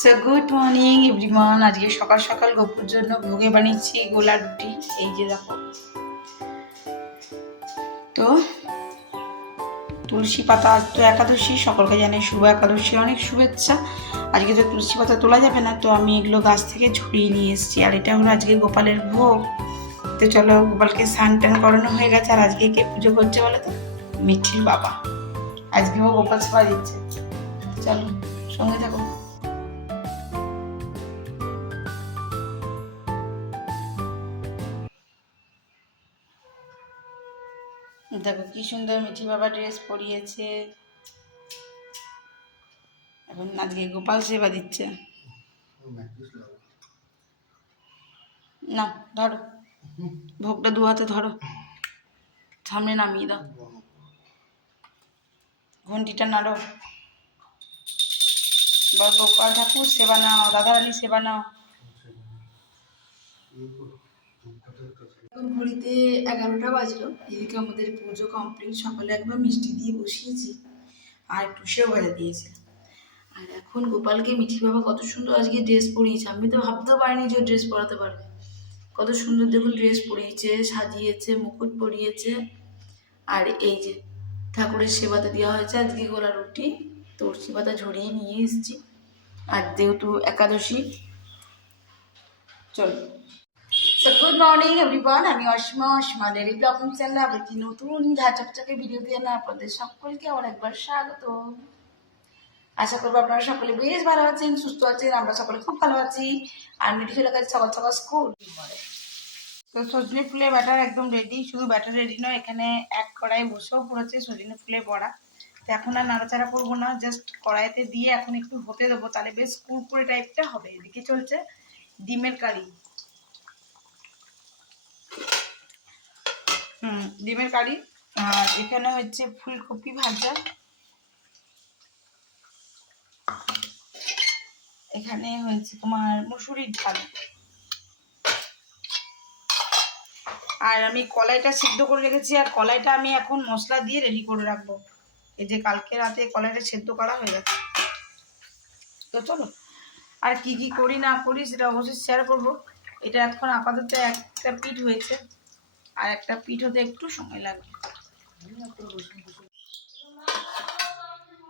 So good morning everyone আজকে সকাল সকাল গোপুর জন্য ভোগে বানিয়েছি গোলা রুটি। এই যে দেখো। তো, তুলসী পাতা আজ তো একাদশী, সকলকে জানে শুভ একাদশী। অনেক শুভেচ্ছা। আজকে তো তুলসী পাতা তোলা যাবে না, তো আমি এগুলো গাছ থেকে ঝুড়িয়ে নিয়ে এসেছি। আর এটা হলো আজকে গোপালের ভোগ। তো চলো, গোপালকে স্নান টান করানো হয়ে গেছে। আর আজকে কে পুজো করছে বলো তো? মিঠির বাবা। আজকেও গোপাল সেবা দিচ্ছে। চলো, সঙ্গে থাকো। দেখো কি সুন্দর মিঠি বাবা ড্রেস পরিয়েছে। এখন আজকে গোপাল সেবা দিচ্ছে। না, ধরো। ভোগটা দু হাতে ধরো। সামনে নামিয়ে দাও। ঘন্টিটা নাড়ো। গোপাল ঠাকুর, সেবা নাও। দাদা রাধারানী সেবা নাও। এখন ঘড়িতে এগারোটা বাজলো। এদিকে আমাদের পুজো কমপ্লিট সকালে একবার মিষ্টি দিয়ে বসিয়েছি আর একটু সেও ভাজা আর এখন গোপালকে মিঠি বাবা কত সুন্দর আজকে ড্রেস পরিয়েছে। আমি তো ভাবতেও পারিনি যে ড্রেস পরাতে পারবে। কত সুন্দর দেখুন ড্রেস পরিয়েছে, সাজিয়েছে, মুকুট পরিয়েছে। আর এই যে ঠাকুরের সেবাতে দেওয়া হয়েছে আজকে গোলা রুটি। তুলসী পাতা ঝরিয়ে নিয়ে এসেছি। আর যেহেতু একাদশী, চলো। গুড মর্নিং এভরিওয়ান আমি অসীমা অসীমা ডেলি ব্লগিং চ্যানেলে আবার একটি নতুন ঝাঁচকচাকে ভিডিও দিয়ে না আপনাদের সকলকে আবার একবার স্বাগত আশা করব আপনারা সকলে বেশ ভালো আছেন, সুস্থ আছেন, আমরা সকলে খুব ভালো আছি। আর মিঠি কাছে সকাল সকাল স্কুল তো সজনে ফুলের ব্যাটার একদম রেডি শুধু ব্যাটার রেডি নয়, এখানে এক কড়াই বসেও পড়েছে সজনে ফুলের বড়া। তো এখন আর নাড়াচাড়া করব না জাস্ট কড়াইতে দিয়ে এখন একটু হতে দেবো, তাহলে বেশ কুরকুরে টাইপটা হবে, এদিকে চলছে ডিমের কারি। ডিমের কারি। আর এখানে হচ্ছে ফুলকপি ভাজা। এখানে হয়েছে তোমার মুসুরির ডাল। আর আমি কলাইটা সিদ্ধ করে রেখেছি, আর কলাইটা আমি এখন মশলা দিয়ে রেডি করে রাখব। এই যে কালকে রাতে কলাইটা সেদ্ধ করা হয়ে গেছে। তো চলো, আর কি কি করি না করি সেটা অবশ্যই শেয়ার করব। এটা এখন আপাতত একটা পিঠ হয়েছে। আর একটা পিঠ হতে একটু সময় লাগবে।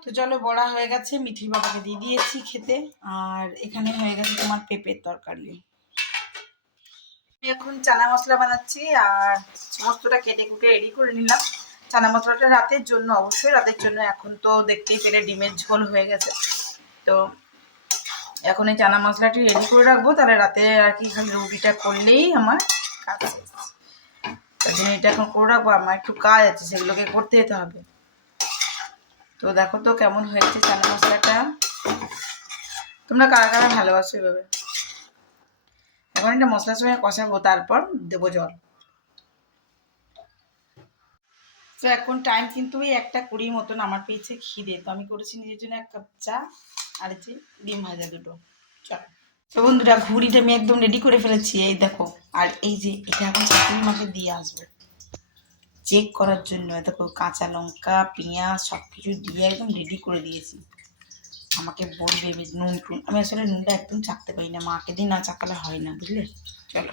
তো চলো, বড়া হয়ে গেছে, মিঠির বাবাকে দিয়ে দিয়েছি খেতে। আর এখানে হয়ে গেছে তোমার পেঁপের তরকারি। আমি এখন চানা মশলা বানাচ্ছি, আর সমস্তটা কেটে কুটে রেডি করে নিলাম। চানা মশলাটা রাতের জন্য, অবশ্যই রাতের জন্য। এখন তো দেখতেই পেলে ডিমের ঝোল হয়ে গেছে। তো এখন এই চানা মশলাটি রেডি করে রাখব। তাহলে রাতে আর কি, খালি রুটিটা করলেই আমার কাজ শেষ। তার জন্য এটা এখন করে রাখব, আমার একটু কাজ আছে, সেগুলোকে করতে যেতে হবে। তো দেখো তো কেমন হয়েছে চানা মশলাটা। তোমরা কারা কারা ভালোবাসো এভাবে? এখন একটা মশলার সঙ্গে কষাবো, তারপর দেবো জল। তো এখন টাইম কিন্তু ওই একটা কুড়ি মতন আমার পেয়েছে খিদে, তো আমি করেছি নিজের জন্য এক কাপ চা আর যে ডিম ভাজা দুটো। চল। তো বন্ধুরা, ঘুড়িটা আমি একদম রেডি করে ফেলেছি। এই দেখো, আর এই যে এটা এখন শাশুড়ি মাকে দিয়ে আসব। চেক করার জন্য। দেখো, কাঁচা লঙ্কা, পেঁয়াজ সব কিছু দিয়ে একদম রেডি করে দিয়েছি। আমাকে বলবে নুন টুন আমি আসলে নুনটা একদম চাকতে পারি না। মাকে দিয়ে না চাকালে হয় না, বুঝলে? চলো।